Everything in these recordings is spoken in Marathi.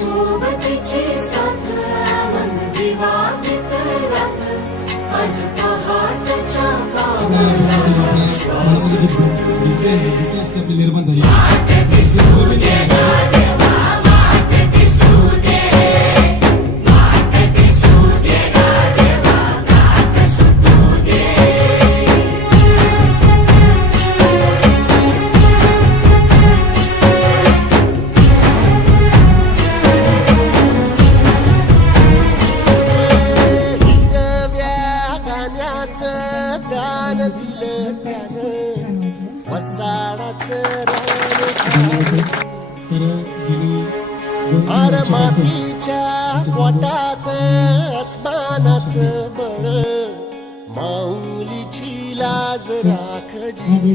सोबतीची साथ मन दिवाळीत रात आज पहाटच्या पावला श्वास फुटू दे वाट दिसू दे देवा वाट दिसू दे वाट दिसू दे देवा घात सुटू दे दान दिलं त्यानं वसाडाचं अर मातीच्या पोटात अस्मानाचं बळ माऊलीची लाज राखजी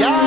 या